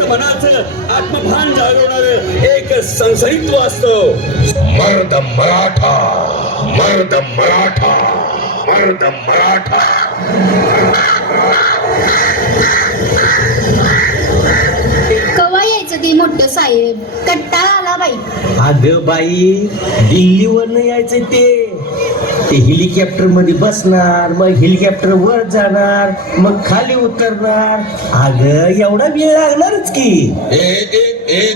उद्ध्वस्त मनाचं आत्मभान जागवणारं एक संसर्गित्व असतं. मर्द मराठा, मर्द मराठा, मर्द मराठा. कवा यायचं ते मोठं साहेब, कंटाळा आला बाई. अगं बाई, दिल्लीवरनं यायचं ते हेलिकॉप्टर मध्ये बसणार, मग हेलिकॉप्टर वर जाणार, मग खाली उतरणार. अगं एवढा वेळ लागणारच की.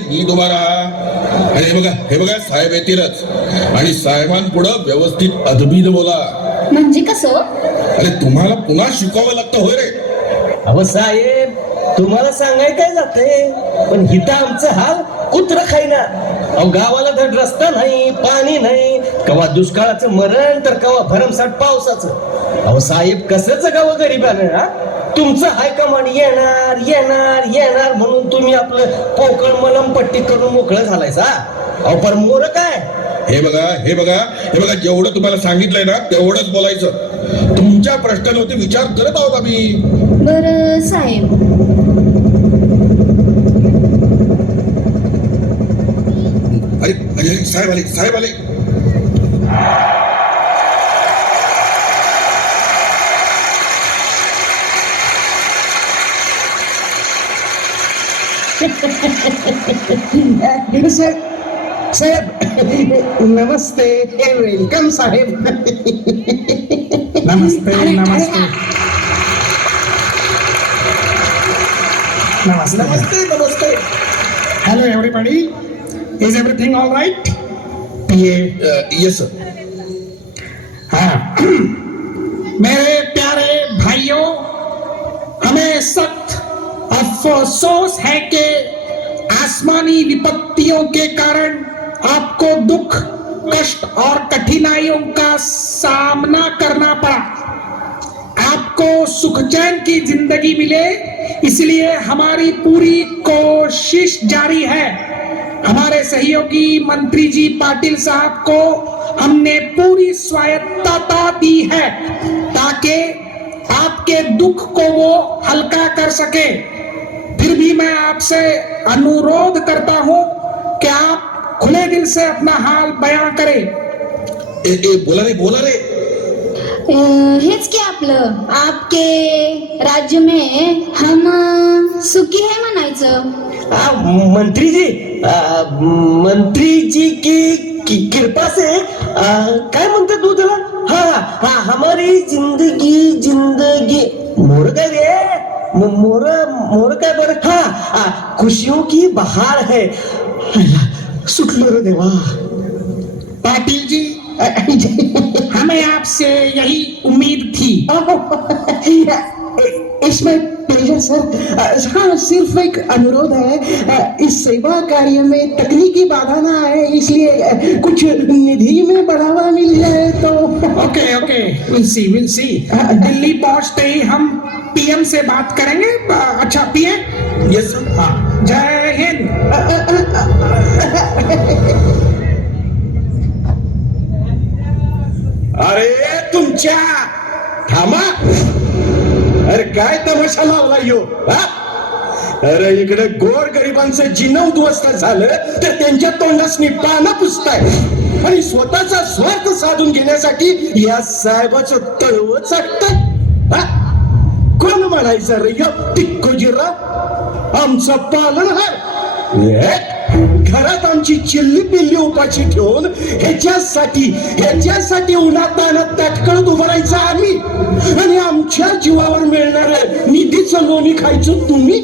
मी तुम्हाला हे बघा साहेब येतीलच आणि साहेबांपुढं व्यवस्थित अदबीनं बोला. म्हणजे कसं? अरे तुम्हाला पुन्हा शिकवावं लागतं होय रे. अहो साहेब, तुम्हाला सांगाय काय जाते, पण हिथं आमचं हाल कुत्र खाईना. अहो गावाला तर रस्ता नाही, पाणी नाही, कवा दुष्काळाचं मरण तर कवा भरमसाठ पावसाचं. अहो साहेब, कसं जगावं गरिबानं? हा, तुमचं हायकमांड येणार येणार येणार म्हणून तुम्ही आपलं पोकळ मलमपट्टी करून मोकळं झालायसा. अहो पण मोर काय? हे बघा जेवढं तुम्हाला सांगितलंय ना तेवढंच बोलायचं. तुमच्या प्रश्नावरती विचार करत आहोत आम्ही. बरं साहेब, अरे साहेब आले. साहेब नमस्ते, वेलकम साहेब. नमस्ते नमस्ते नमस्ते नमस्ते. Hello everybody, is everything all right? Yes sir. हाँ, मेरे प्यारे भाइयों, हमें सख्त अफसोस है कि आसमानी विपत्तियों के कारण आपको दुख, कष्ट और कठिनाइयों का सामना करना पड़ा. आपको सुख चैन की जिंदगी मिले, इसलिए हमारी पूरी कोशिश जारी है. हमारे सहयोगी मंत्री जी पाटिल साहब को हमने पूरी स्वायत्तता दी है ताकि आपके दुख को वो हल्का कर सके. फिर भी मैं आपसे अनुरोध करता हूं कि आप खुले दिल से अपना हाल बयां करें. बोला रे. हेच की आपलं, आपके राज्य में हम सुखी है म्हणायचं. मंत्री जी की कृपा से काय म्हणतात तू त्याला? हा, हमारी जिंदगी मोर काय रे? मोर काय बरं? हा, खुशियों की बहार है. सुटलो रे देवा. पाटिल जी, हमें आपसे यही उम्मीद थी. इसमें प्लेजर सर. हाँ, सिर्फ एक अनुरोध है, इस सेवा कार्य में तकनीकी बाधा ना आए, इसलिए कुछ निधि में बढ़ावा मिल जाए तो. Okay, will see. दिल्ली पहुंचते ही हम पीएम से बात करेंगे. अच्छा पीएम. Yes sir. हाँ, जय हिंद. अरे तुमच्या थांबा. अरे काय तमाशा लावला यो? अरे इकडे गोर गरिबांचं जिनं उद्ध्वस्त झालं तर त्यांच्या तोंडासनी पानं पुसताय आणि स्वतःचा स्वार्थ साधून घेण्यासाठी या साहेबाचं तळव चाटताय. कोण म्हणायचं रे यो टिक्कोजीरा? आमचा पालनहार. घरात आमची चिल्ली पिल्ली उपाशी ठेवून ह्याच्यासाठी उन्हात तानात ताटकळत उभं राहायचं आम्ही, आणि आमच्या जीवावर मिळणार निधीचं लोणी खायचं तुम्ही.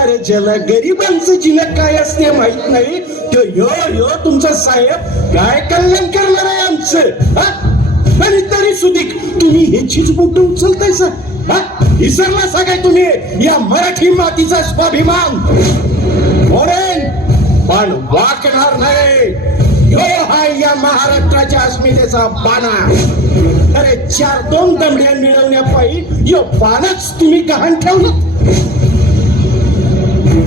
अरे ज्याला गरिबांचं जिनं काय असते माहित नाही तो यो तुमचा साहेब काय कल्याण करणार आहे आमचं. आणि तरी सुधीक तुम्ही ह्याचीच बोट उचलतायसा. विसरला सगळे तुम्ही या मराठी मातीचा स्वाभिमान. पण वाकणार नाही. हा या महाराष्ट्राच्या अस्मितेचा बाणा. अरे 4-2 दमड्या मिळवण्यापायी यो बाणच तुम्ही गहाण ठेवलं.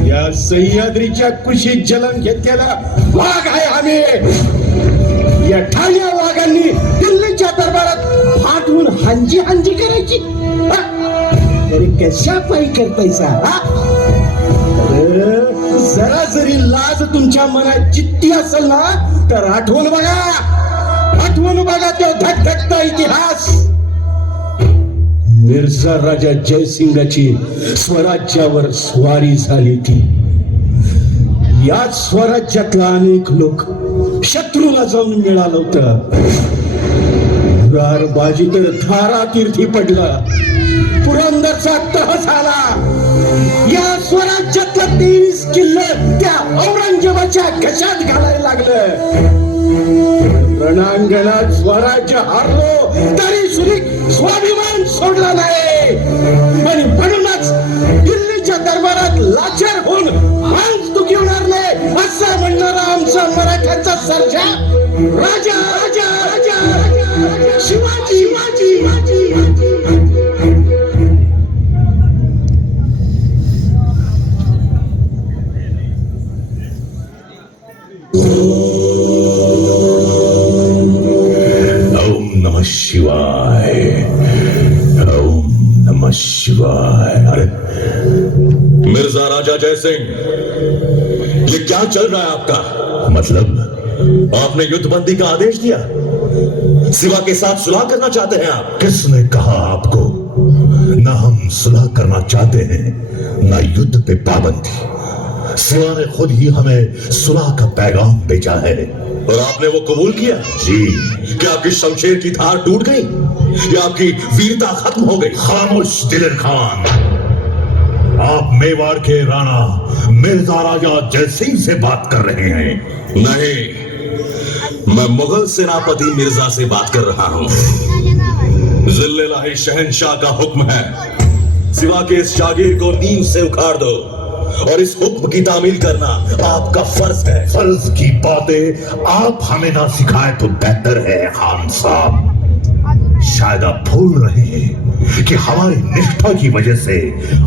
या सह्याद्रीच्या कुशीत जन्म घेतलेला वाघ आहे आम्ही. या ठाण्या वाघांनी दिल्लीच्या दरबारात फाटून हांजी करायची. तरी कशा पायी करतायसा? जरा जरी लाज तुमच्या मनात जित्ती असेल ना तर आठवण बघा तो धगधगता इतिहास. मिर्झा राजा जयसिंगाची स्वराज्यावर स्वारी झाली ती. याच स्वराज्यातला अनेक लोक शत्रूला जाऊन मिळालं होतं. रारबाजी तर थारा तीर्थी पडला. पुरंदरचा तह झाला. या स्वराज्यातलं 23 किल्लं त्या औरंगजेबाच्या घशात घालायला लागलं. रणांगणात स्वराज्य हारलो तरी सुद्धा स्वाभिमान सोडला नाही. आणि म्हणूनच दिल्लीच्या दरबारात लाचार होऊन मांस दुखवणार नाही असं म्हणणारा आमचा मराठ्यांचा सर्जा राजा राजा राजा राजा शिवाजी शिवाजी. शिवाय. ओम नमः शिवाय. अरे मिर्जा राजा जयसिंह, ये क्या चल रहा है आपका? मतलब आपने युद्धबंदी का आदेश दिया, सिवा के साथ सुलह करना चाहते हैं आप? किसने कहा आपको? ना हम सुलह करना चाहते हैं ना युद्ध पे पाबंदी. सिवा ने खुद ही हमें सुलह का पैगाम भेजा है और आपने वो कबूल किया? जी. क्या आपकी शमशेर की धार टूट गई या आपकी वीरता खत्म हो गई? खामोश दिलेर खान, आप मेवाड़ के राणा मिर्जा राजा जयसिंह से बात कर रहे हैं. नहीं, मैं मुगल सेनापति मिर्जा से बात कर रहा हूं. जिल्ले-लाही शहंशाह का हुक्म है, सिवा के इस जागीर को नींव से उखाड़ दो और इस हुक्म की तामील करना आपका फर्ज है. फर्ज की बातें आप हमें ना सिखाए तो बेहतर है खान साहब. शायद आप भूल रहे हैं कि हमारी निष्ठा की वजह से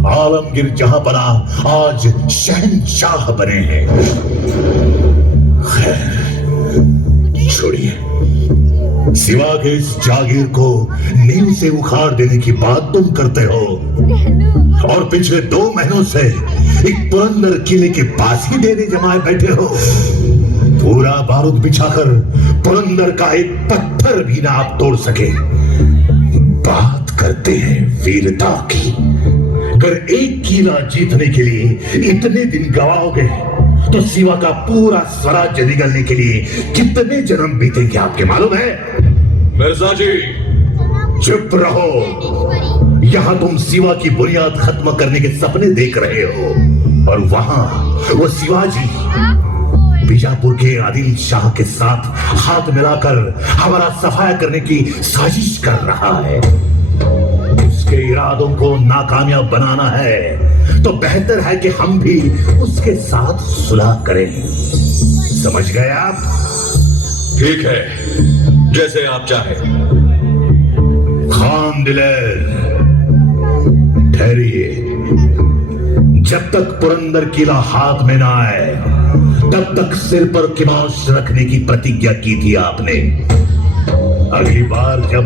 आलमगीर जहां बना आज शहंशाह बने हैं. खैर छोड़िए, सिवा के इस जागीर को नींव से उखाड़ देने की बात तुम करते हो और पिछले 2 महीनों से एक पुरंदर किले के पास ही डेरे जमाए बैठे हो. पूरा बारूद बिछाकर पुरंदर का एक पत्थर भी ना आप तोड़ सके. बात करते हैं वीरता की. अगर एक किला जीतने के लिए इतने दिन गवाओगे तो सिवा का पूरा स्वराज्य निगलने के लिए कितने जन्म बीतेंगे आपके मालूम है? मिर्जा जी चुप रहो. यहां तुम सिवा की बुनियाद खत्म करने के सपने देख रहे हो और वहां वो शिवाजी बीजापुर के आदिल शाह के साथ हाथ मिलाकर हमारा सफाया करने की साजिश कर रहा है. उसके इरादों को नाकामयाब बनाना है तो बेहतर है कि हम भी उसके साथ सुलह करें. समझ गए आप? ठीक है, जैसे आप चाहे. खान दिलेर ठहरिए. जब तक पुरंदर किला हाथ में ना आए तब तक सिर पर किमाश रखने की प्रतिज्ञा की थी आपने. अगली बार जब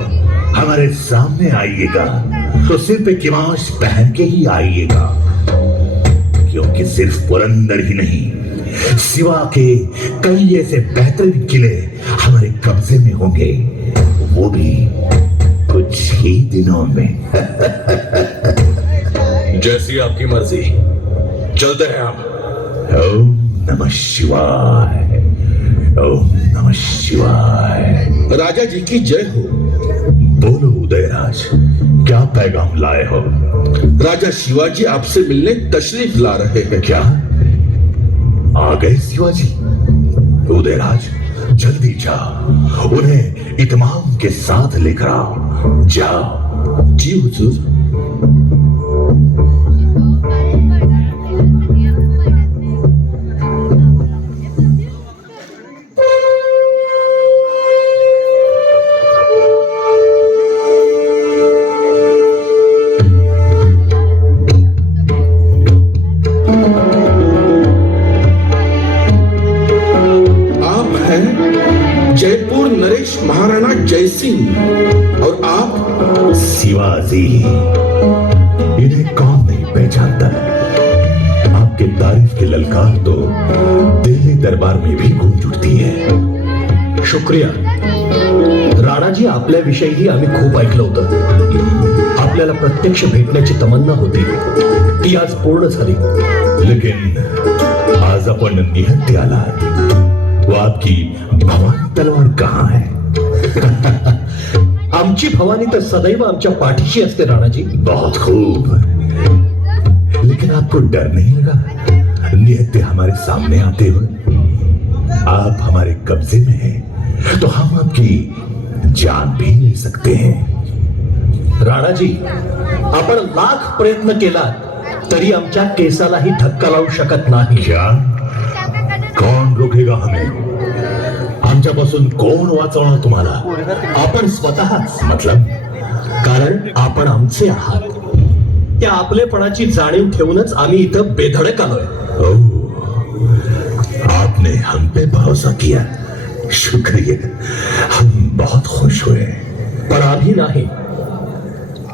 हमारे सामने आइएगा तो सिर पे किमाश पहन के ही आइएगा, क्योंकि सिर्फ पुरंदर ही नहीं, सिवा के कई ऐसे बेहतरीन किले हमारे कब्जे में होंगे, वो भी कुछ ही दिनों में. जैसी आपकी मर्जी, चलते हैं हम. ओम नमः शिवाय. ओम नमः शिवाय. राजा जी की जय हो. बोलो उदयराज, क्या पैगाम लाए हो? राजा शिवाजी आपसे मिलने तशरीफ ला रहे हैं. क्या आ गए शिवाजी? उदयराज जल्दी जाओ, उन्हें इत्मीनान के साथ लेकर आओ. जाओ. जी हुजूर. जयपुर नरेश महाराणा जयसिंह और आप? शिवाजी. इन्हें कौन नहीं पहचानता? आपके तारीफ की ललकार तो दिल्ली दरबार में भी गूंज उठती है। शुक्रिया राणाजी, आपल्याविषयीही आम्ही खूप ऐकलं होतं. आपल्याला प्रत्यक्ष भेटण्याची तमन्ना होती, ती आज पूर्ण झाली. लेकिन आज अपन निहत्ते आलात, तो आपकी भवानी तलवार कहाँ है? आमची भवानी तर सदैव आमच्या पाठीशी असते राणाजी. बहुत खूब, लेकिन आपको डर नहीं लगा निहत्ते हमारे सामने आते हुए? आप हमारे कब्जे में हैं, तो हम आपकी जान भी ले सकते हैं. राणाजी, आपण लाख प्रयत्न केला तरी आमच्या केसालाही धक्का लावू शकत नाही. क्या? कौन रोकेगा हमें? आमच्यापासून कोण वाचवणार तुम्हाला? आपण स्वतःच. मतलब? कारण आपण आमचे आहात. त्या आपलेपणाची जाणीव ठेवूनच आम्ही इथं बेधडक आलोय. आपने हम पे भरोसा किया, शुक्रिया. हम बहुत खुश हुए. पण आम्ही नाही.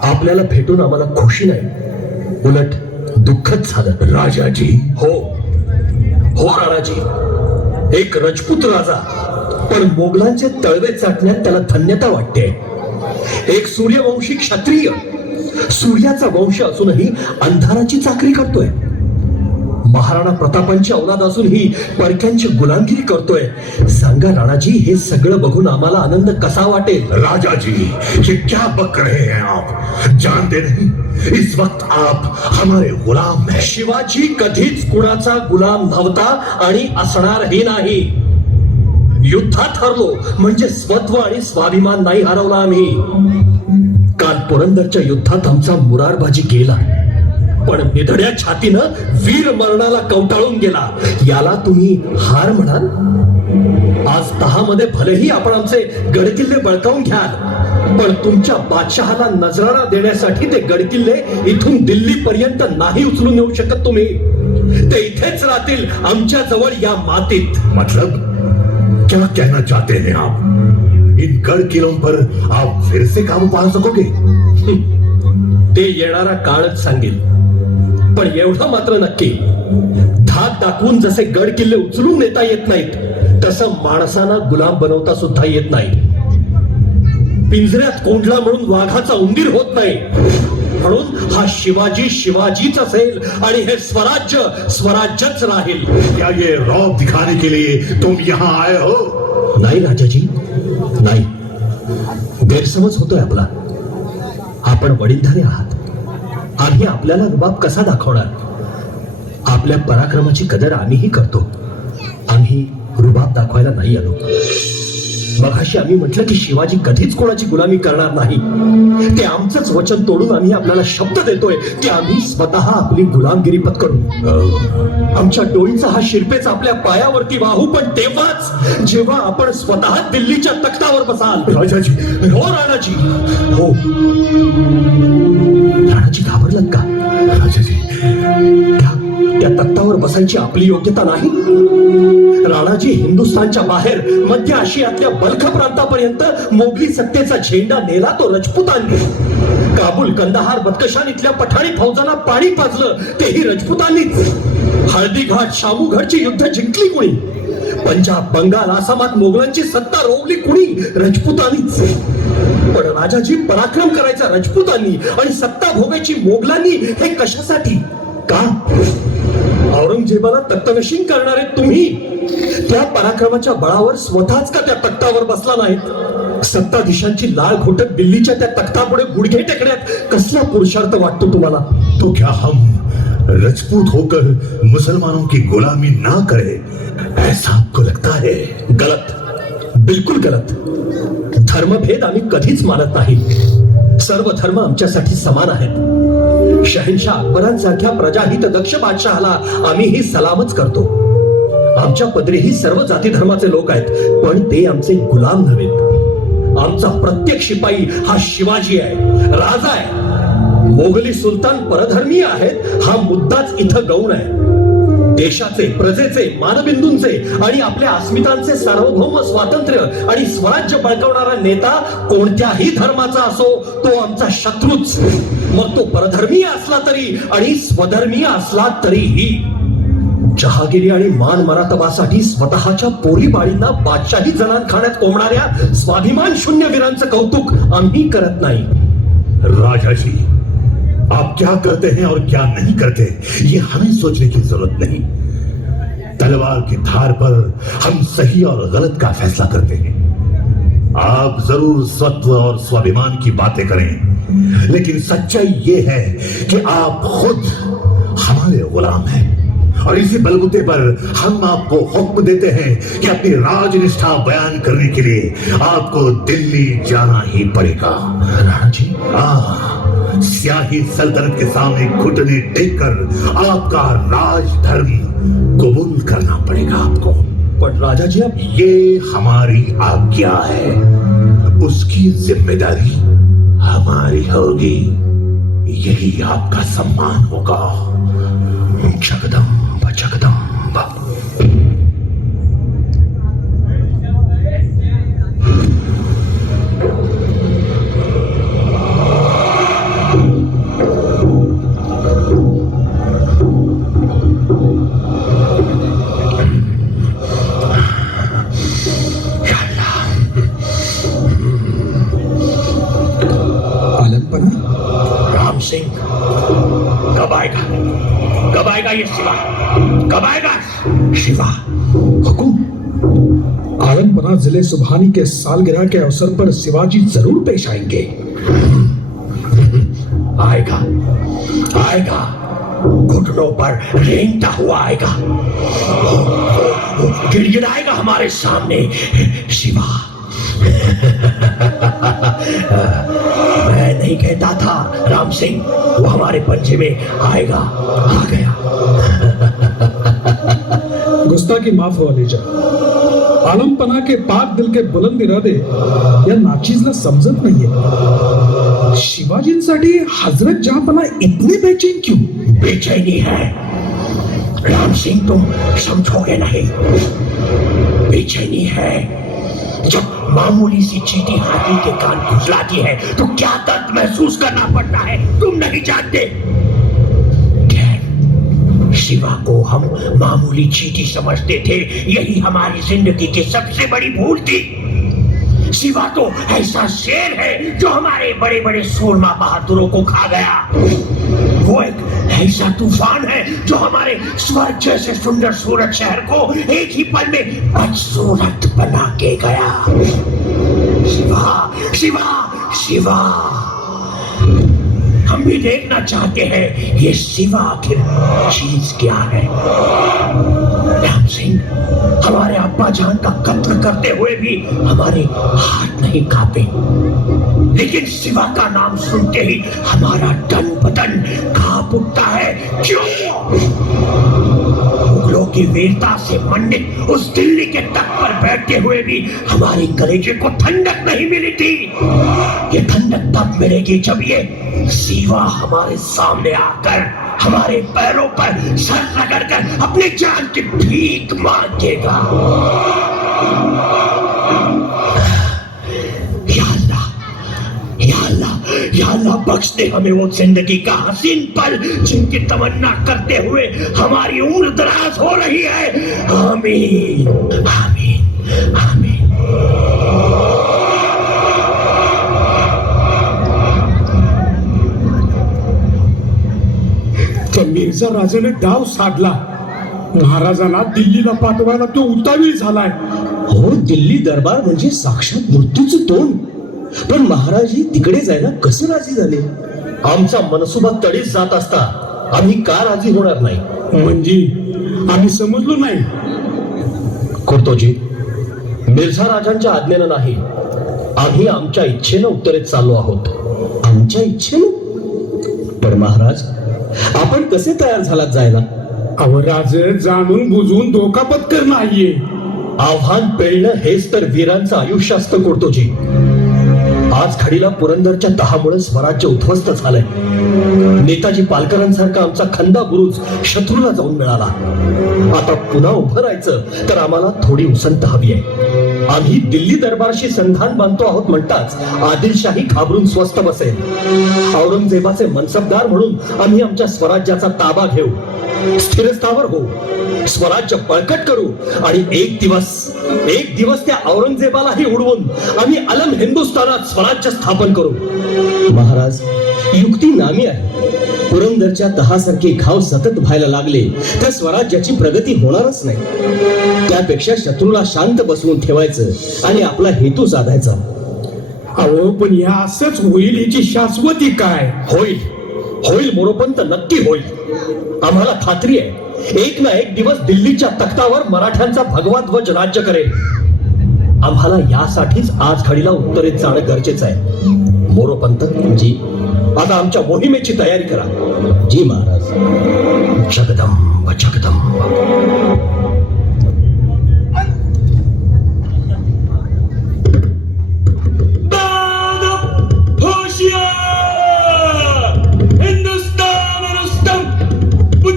आपल्याला भेटून आम्हाला खुशी नाही, उलट दुःखच झालं. राजा जी, हो हो राणाजी, एक रजपूत राजा, पण मोगलांचे तळवे चाटण्यात त्याला धन्यता वाटते. एक सूर्यवंशी क्षत्रिय, सूर्याचा वंश असूनही अंधाराची चाकरी करतोय. महाराणा प्रतापांची औलाद असूनही परक्यांची गुलामगिरी करतोय. सांगा राणाजी, हे सगळं बघून आम्हाला आनंद कसा वाटेल? राजा जी, ये क्या बक रहे हैं आप? जानते नहीं, इस वक्त आप हमारे गुलाम हैं. शिवाजी कधीच कुणाचा गुलाम नव्हता आणि असणारही नाही. युद्धात हरलो म्हणजे स्वत्व आणि स्वाभिमान नाही हरवला आम्ही. काल पुरंदरच्या युद्धात आमचा मुरारबाजी गेला, पण निधड्या छातीनं वीर मरणाला कवटाळून गेला. याला तुम्ही हार म्हणाल? आज 10 मध्ये भलेही आपण आमचे गडकिल्ले बळकावून घ्याल, पण तुमच्या बादशहाला नजराणा देण्यासाठी ते गडकिल्ले इथून दिल्ली पर्यंत नाही उचलून नेऊ शकत तुम्ही. ते इथेच राहतील आमच्या जवळ या मातीत. मतलब क्या कहना चाहते हैं आप? इन गढ़ किलों पर आप फिर से काबू पा सकोगे? ते येणारा काळच सांगेल. पण एवढं मात्र नक्की, धाक दाखवून जसे गड किल्ले उचलून नेता येत नाहीत, तसं माणसांना गुलाम बनवता सुद्धा येत नाही. पिंजऱ्यात कोंडला म्हणून वाघाचा उंदीर होत नाही. म्हणून हा शिवाजी शिवाजीच असेल आणि हे स्वराज्य स्वराज्यच राहील. क्या ये रौब दिखाने के लिए तुम यहाँ आए हो? नाही राजाजी, नाही. गैरसमज होतोय आपला. आपण वडीलधारे आहात. आम्ही आपल्याला रुबाब कसा दाखवणार? आपल्या पराक्रमाची कदर आम्हीही करतो. आम्ही रुबाब दाखवायला नाही आलो. मगाशी आम्ही म्हटलं की शिवाजी कधीच कोणाची गुलामी करणार नाही. ते आमचंच वचन तोडून आम्ही आपल्याला शब्द देतोय की आम्ही स्वतः आपली गुलामगिरी पत्करू. आमच्या डोळीचा हा शिरपेच आपल्या पायावरती वाहू, पण तेव्हाच जेव्हा आपण स्वतः दिल्लीच्या तख्तावर बसाल. राजाजी, हो राणाजी, हो. राणाजी घाबरलात का? राजाजी, त्या तख्तावर बसायची आपली योग्यता नाही. राणाजी, हिंदुस्थानच्या बाहेर मध्य आशियातल्या बल्ख प्रांतापर्यंत मोगली सत्तेचा झेंडा नेला तो रजपुतांनी. काबूल, कंदाहार, बदकशान इथल्या पठाणी फौजांना पाणी पाजलं तेही रजपुतांनीच. हळदीघाट, शामूघाटची युद्ध जिंकली कुणी? पंजाब, बंगाल, आसामात मोगलांची सत्ता रोवली कुणी? रजपुतांनीच. पण राजाजी, पराक्रम करायचा रजपुतांनी आणि सत्ता भोगायची मोगलांनी, हे कशासाठी? का? औरंगजेबाला तख्तनशीन करणारे तुम्ही त्या पराक्रमाच्या बळावर स्वतःच का त्या तख्तावर बसला नाहीत? सत्ताधीशांची लाळ घोटत दिल्लीच्या त्या तख्तापुढे गुडघे टेकण्यात कसला पुरुषार्थ वाटतो तुम्हाला? तो क्या हम राजपूत होकर मुसलमानों की गुलामी ना करें, ऐसा आपको लगता है? गलत, बिलकुल गलत. धर्मभेद आम्ही कधीच मानत नाही. सर्व धर्म आमच्यासाठी समान आहेत. शहनशाह अकबरांसारख्या प्रजाहित दक्ष बादशहाला आम्हीही सलामच करतो. आमच्या पदरीही सर्व जाती धर्माचे लोक आहेत, पण ते आमचे गुलाम नव्हेत. आमचा प्रत्येक शिपाई हा शिवाजी आहे, राजा आहे. मोगली सुलतान परधर्मीय आहेत हा मुद्दाच इथं गौण आहे. देशाचे, प्रजेचे, मानबिंदूंचे आणि आपल्या अस्मितांचे सार्वभौम स्वातंत्र्य आणि स्वराज्य बळकावणारा नेता कोणत्याही धर्माचा असो, तो आमचा शत्रूच. मग तो परधर्मीय असला तरी आणि स्वधर्मीय असला तरीही. जहागिरी आणि मान मरातबासाठी स्वतःच्या पोरी बाळींना बादशाही जनानखान्यात कोंबणाऱ्या स्वाभिमान शून्य वीरांचं कौतुक आम्ही करत नाही. राजा जी, आप क्या करते हैं और क्या नहीं करते ये हमें सोचने की जरूरत नहीं. तलवार की धार पर हम सही और गलत का फैसला करते हैं. आप जरूर सत्व और स्वाभिमान की बातें करें, लेकिन सच्चाई ये है कि आप खुद हमारे गुलाम हैं और इसी बलबूते पर हम आपको हुक्म देते हैं कि अपनी राजनिष्ठा बयान करने के लिए आपको दिल्ली जाना ही पड़ेगा. राणा जी, स्याही सल्तनत के सामने घुटने टेककर आपका राजधर्म कबूल करना पड़ेगा आपको. पण राजाजी, अब ये हमारी आज्ञा है, उसकी जिम्मेदारी हमारी होगी. यही आपका सम्मान होगा. जगदम्ब जगदम्ब. राम सिंह, कब आएगा? कब आएगा ये शिवा? कब आएगा शिवा? हुकुम, आलमपना जिले सुबहानी के सालगिरह के अवसर पर शिवाजी जरूर पेश आएंगे. आएगा, आएगा, घुटनों पर रेंगता हुआ आएगा. वो गिड़गिड़ाएगा हमारे सामने. शिवा, मैं नहीं कहता था राम सिंह, वो हमारे पंजे में आएगा. आ गया. गुस्ताखी माफ हो अलीजा. आलमपना के पाक दिल के बुलंद इरादे या नाचीजला समजत नाहीये. शिवाजींसाठी हजरत जहांपना इतने बेचैन क्यों? बेचैनी है राम सिंह, तुम समझोगे नहीं. बेचैनी है जब मामूली सी चींटी हाथी के कान खुजलाती है तो क्या दर्द महसूस करना पड़ता है, तुम नहीं जानते. खैर, शिवा को हम मामूली चींटी समझते थे, यही हमारी जिंदगी की सबसे बड़ी भूल थी. शिवा तो ऐसा शेर है जो हमारे बड़े बड़े सूरमा बहादुरों को खा गया. वो एक ऐसा तूफान है जो हमारे स्वर्ग जैसे सुंदर सूरत शहर को एक ही पल में बदसूरत बना के गया. शिवा, शिवा, शिवा. हम भी देखना चाहते हैं ये शिवा आखिर चीज क्या है. राम सिंह, हमारे अब्बा जान का कत्ल करते हुए भी हमारे हाथ नहीं कांपे, लेकिन शिवा का नाम सुनते ही हमारा तन बदन कांप उठता है. क्यों? मुगलों की वीरता से मंडित उस दिल्ली के तट पर बैठते हुए भी हमारे कलेजे को ठंडक नहीं मिली थी. ये ठंडक तब मिलेगी जब ये शिवा हमारे सामने आकर हमारे पैरों पर सर रगड़कर अपनी जान की भीख मांगेगा. या अल्लाह, या अल्लाह, या अल्लाह, बख्श दे हमें वो जिंदगी का हसीन पल जिनकी तमन्ना करते हुए हमारी उम्र दराज हो रही है. आमीन, आमीन, आमीन. तर मिर्झा राजाने डाव साधला. महाराजांना दिल्लीला पाठवायला तो उतावीळ झालाय. हो, दिल्ली दरबार म्हणजे साक्षात मृत्यूचं तोंड. पण महाराजही तिकडे जायला कसे राजी झाले? आमचा मनसुबा तडीच जात असता आम्ही का राजी होणार नाही? म्हणजे आम्ही समजलो नाही. कुर्तोजी, मिर्झा राजांच्या आज्ञेनं नाही, आम्ही आमच्या इच्छेनं उत्तरेत चाललो आहोत. आमच्या इच्छेनं? पण महाराज, आपण कसे तयार झालात जायला? अहो राजे, जाणून बुजून धोका पत्कर नाहीये. आव्हान पेलणं हेच तर वीरांचं आयुष्य असतं कुर्तोजी. आज घडीला पुरंदरच्या तहामुळे स्वराज्य उद्ध्वस्त झालंय. नेताजी पालकरांसारखा आमचा खंदा बुरुज शत्रूला जाऊन मिळाला. आता पुन्हा उभं राहायचं तर आम्हाला थोडी उसंत हवी आहे. आम्ही दिल्ली दरबारशी संधान बांधतो आहोत म्हणताच आदिलशाही घाबरून स्वस्थ बसेल. औरंगजेबाचे मनसबदार म्हणून आम्ही आमच्या स्वराज्याचा ताबा घेऊ, स्थिरस्थावर होऊ, स्वराज्य बळकट करू आणि एक दिवस त्या औरंगजेबालाही उडवून आम्ही अलम हिंदुस्थानात स्वराज्य स्थापन करू. महाराज, युक्ती नामी आहे. पुरंदरच्या 10 सारखे घाव सतत व्हायला लागले तर स्वराज्याची प्रगती होणारच नाही. त्यापेक्षा शत्रूला शांत बसवून ठेवायचं आणि आपला हेतू साधायचा. अहो पण या असंच होईल याची शाश्वती काय? होईल मोरोपंत, नक्की होईल. आम्हाला खात्री आहे एक ना एक दिवस दिल्लीच्या तख्तावर मराठ्यांचा भगवा ध्वज राज्य करेल. आम्हाला यासाठीच आज घडीला उत्तरेत जाणं गरजेचं आहे. मोरोपंत जी, आता आमच्या मोहिमेची तयारी करा. जी महाराज. जगदंब जगदंब.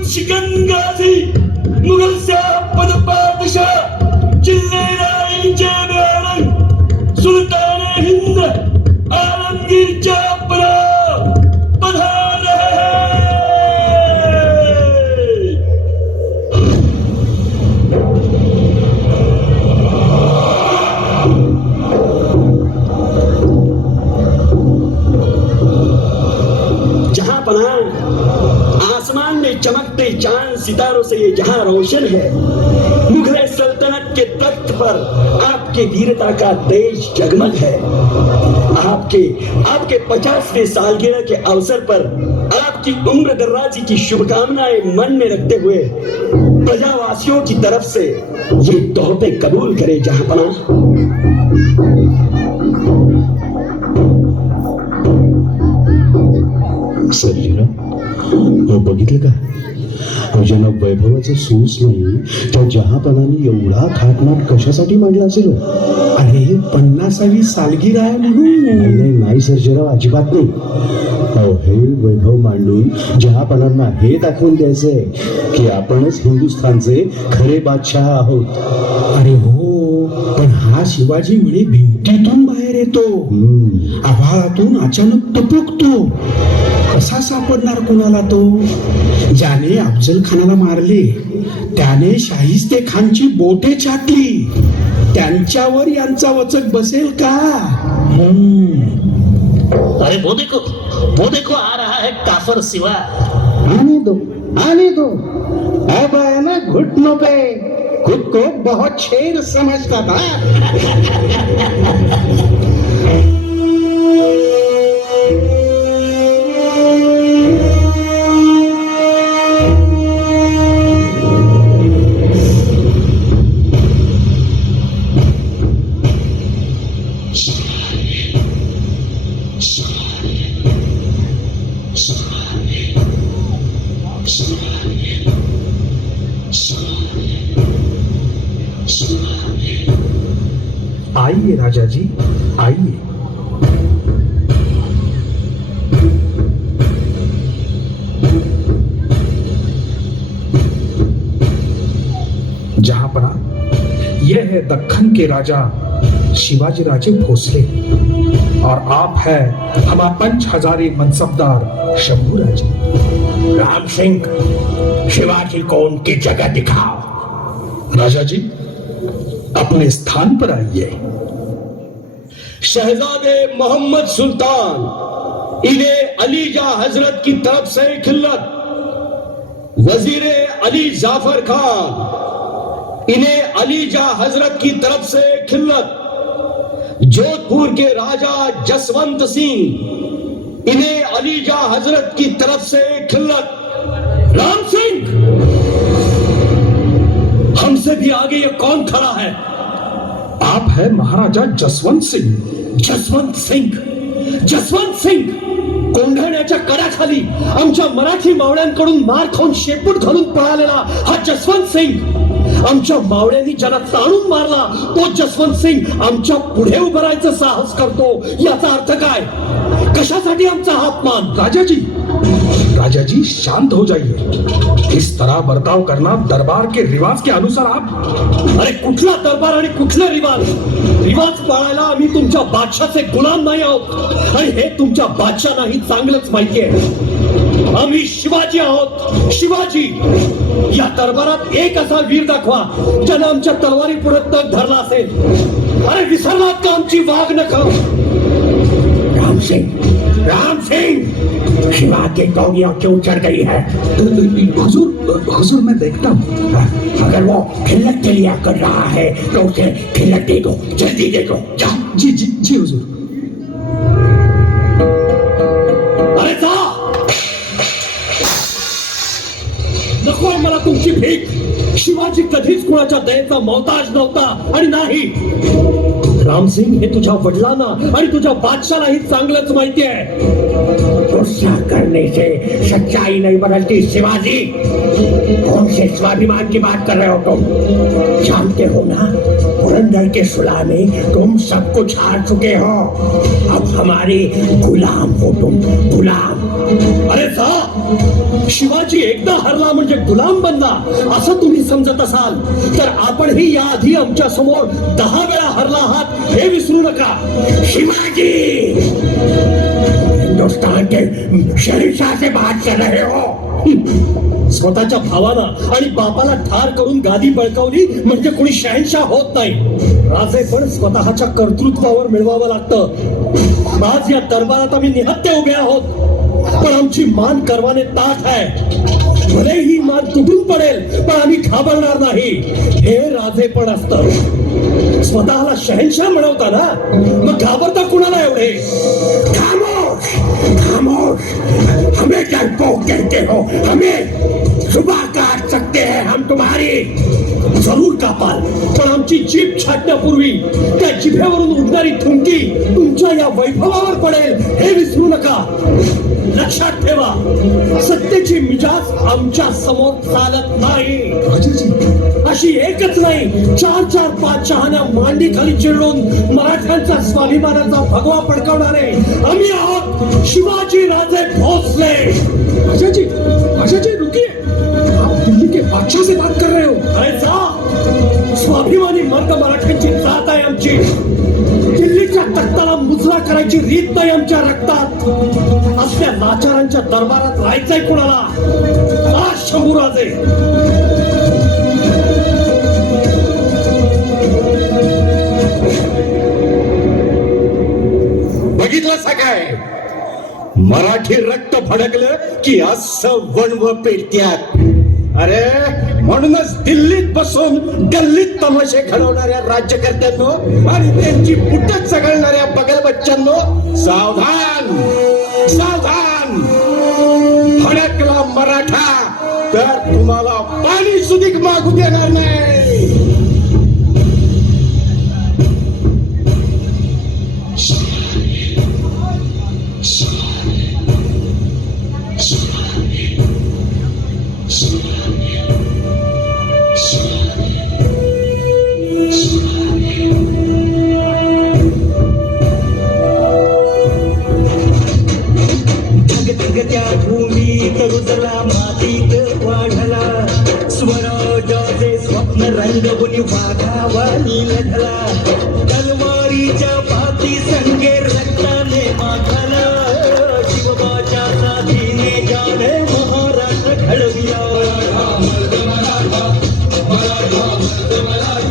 शिकंगाजी मुघल पद पादशाह चिल्ले सुल्तान हिंद आलमगीर पधार जहां पना आसमान में चमकते चांद सितारों से ये जहां रोशन है, मुगल सल्तनत के तख्त पर आपके वीरता का तेज जगमग है. आपके 50वें सालगिरह के अवसर पर आपकी उम्र दर्राजी की शुभकामनाएं मन में रखते हुए प्रजावासियों की तरफ से ये तोहफे कबूल करे जहांपना. सर्जेराव, बघितलं का? ज्यांना वैभवाचं सूस नाही त्या जहापनाने एवढा थाटमाट कशासाठी मांडला असेल? अरे 50वी सालगिरह आहे म्हणून. नाही सर्जेराव, अजिबात नाही. हे वैभव मांडून जहापनांना हे दाखवून द्यायचंय की आपणच हिंदुस्थानचे खरे बादशाह आहोत. अरे हो, पण हा शिवाजी म्हणे भिंतीतून बाहेर येतो, आभाळातून अचानक टपकतो. कसा सापडणार कोणाला तो? ज्याने अफजल खानाला मारले त्याने शाहिस्ते खानची बोटे छाटली, त्यांच्यावर यांचा वचक बसेल का? अरे वो देखो आ रहा है काफर सिवा. आने दो अब है ना घुटनों पे. खुद को बहुत शेर समझता था. आइए राजा जी, आइए. जहांपना, यह है दक्खन के राजा शिवाजी राजे भोसले और आप है हमारा 5 हजारी मनसबदार शंभू राजे. राम सिंह, शिवाजी को उनकी जगह दिखाओ. राजा जी, अपने स्थान पर आइए. शहजादे मोहम्मद सुल्तान इन्हें अलीजा हजरत की तरफ से खिल्लत. वजीरे अली जाफर खान इन्हें अलीजा हजरत की तरफ से खिल्लत. जोधपुर के राजा जसवंत सिंह इन्हें अलीजा हजरत की तरफ से खिल्लत. राम सिंह, हमसे भी आगे ये कौन खड़ा है? आप है महाराजा जसवंत सिंह. जसवंत सिंग कोंढाण्याच्या कडाखाली आमच्या मराठी मावळ्यांकडून मार खाऊन शेपूट घालून पळालेला हा जसवंत सिंग. आमच्या मावळ्यांनी ज्याला ताणून मारला तो जसवंत सिंग आमच्या पुढे उभं राहायचं साहस करतो. याचा अर्थ काय? कशासाठी आमचा हा अपमान? राजाजी, राजा जी शांत हो जाइए। इस तरह बर्ताव करना दरबार के रिवाज के अनुसार आप। अरे कुठला दरबार आणि कुठले रिवाज? रिवाज पाळायला आम्ही तुमच्या बादशाचे गुलाम नाही आहोत आणि हे तुमच्या बादशालाही चांगलंच माहिती आहे। आम्ही शिवाजी आहोत, शिवाजी। या दरबारात एक असा वीर दाखवा ज्यानं आमच्या तलवारी पुढे तग धरला असेल। अरे विसरलात का आमची वाघ नखं? राम सिंह, शिवा की कौड़ियां क्यों चढ़ गई है? हुजूर मैं देखता हूँ। अगर वो खिल्लत के लिए कर रहा है तो उसे खिल्लत दे दो, जल्दी दे दो। जा। जी हुजूर। अरे जा, नको मला तुमची भीक। शिवाजी कधीच कुणाच्या दयेचा मोहताज नव्हता आणि नाही। रामसिंग हे तुझ्या वडिलांना आणि तुझ्या बादशालाही चांगलंच माहिती आहे। गुस्सा करने से सच्चाई नहीं बदलती शिवाजी। कौन से स्वाभिमान की बात कर रहे हो तुम? जानते हो ना, पुरंदर के सुलह में तुम सब कुछ हार चुके हो। अब हमारे गुलाम हो तुम, गुलाम। अरे जा, शिवाजी एकदा हरला म्हणजे गुलाम बनला असं तुम्ही समजत असाल तर आपणही याआधी आमच्या समोर 10 वेळा हरला आहात हे विसरू नका। शिवाजी, हिंदुस्तान के शहंशाह से बात कर रहे हो? स्वतःच्या भावाला आणि बापाला ठार करून गादी बळकावली म्हणजे कोणी शहंशाह होत नाही। राजे पण स्वतःच्या कर्तृत्वावर मिळवावं लागतं। आज या दरबारात आम्ही निहत्ते उभे आहोत पण आमची मान गर्वाने ताठ आहे। भले ही मान तुटून पडेल पण आम्ही घाबरणार नाही। हे राजे पण असतं। स्वतःला शहंशाह म्हणवता ना, मग घाबरता कुणाला एवढे? खामोश, खामोश। हमें डरपोक कहते हो? हमें जुबान काट सकते हैं हम तुम्हारी। जरूर कापाल पण आमची जीभ छाटण्यापूर्वी त्या जिभेवरून उडणारी थुंकी तुमच्या या वैभवावर पडेल हे विसरू नका। लक्षात ठेवा, सत्तेची मिजाज आमच्या समोर चालत नाही। अशी एकच नाही, 4-4, 5 शहाण्या मांडी खाली चिरडून मराठ्यांचा स्वाभिमानाचा भगवा पडकावणारे आम्ही आहोत शिवाजी राजे भोसले। जी रुकिए, आप दिल्ली के बादशाह से बात कर रहे हो? अरे जा, स्वाभिमानी मर्द मराठ्यांची जात आहे आमची। दिल्लीच्या तख्ताला मुजरा करायची रीत नाही आमच्या रक्तात। असल्या लाचारांच्या दरबारात राहायचंय कुणाला? आज शंभूराजे बघितलं काय? मराठी रक्त भडकलं की असं वणव पेटत्यात। अरे म्हणूनच दिल्लीत बसून गल्लीत तमाशे घडवणाऱ्या राज्यकर्त्यांनो आणि त्यांची बुट चघळणाऱ्या बगल बच्चांनो सावधान, सावधान। भडकला मराठा तर तुम्हाला पाणी सुधीक मागू देणार नाही। त्या भूमीत रुजला मातीत वाढला स्वराजाचे स्वप्न रंगवून वाघावानी लढला तलवारीच्या पाती संगे रक्ताने माखला शिवबाच्या साथीने ज्याने महाराष्ट्र घडविला मराठा मर्द मराठा